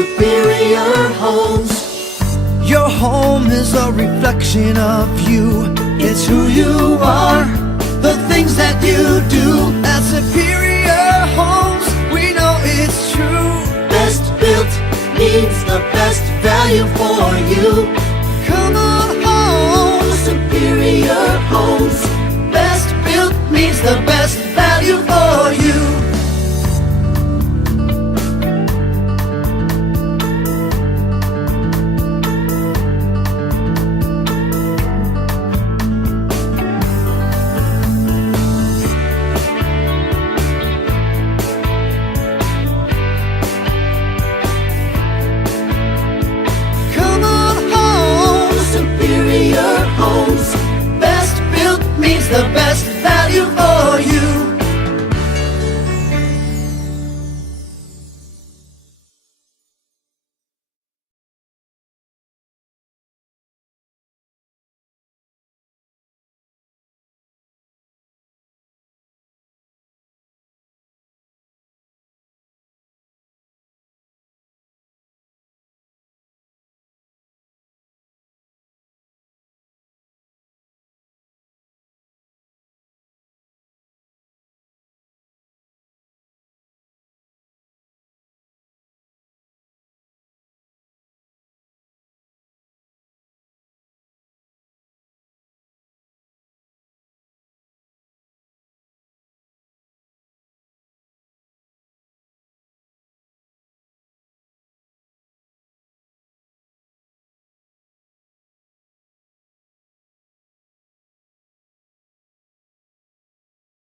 Superior Homes. Your home is a reflection of you. It's who you are, the things that you do. At Superior Homes, we know it's true. Best built means the best value for you. Come on home. Superior Homes. Best built means the best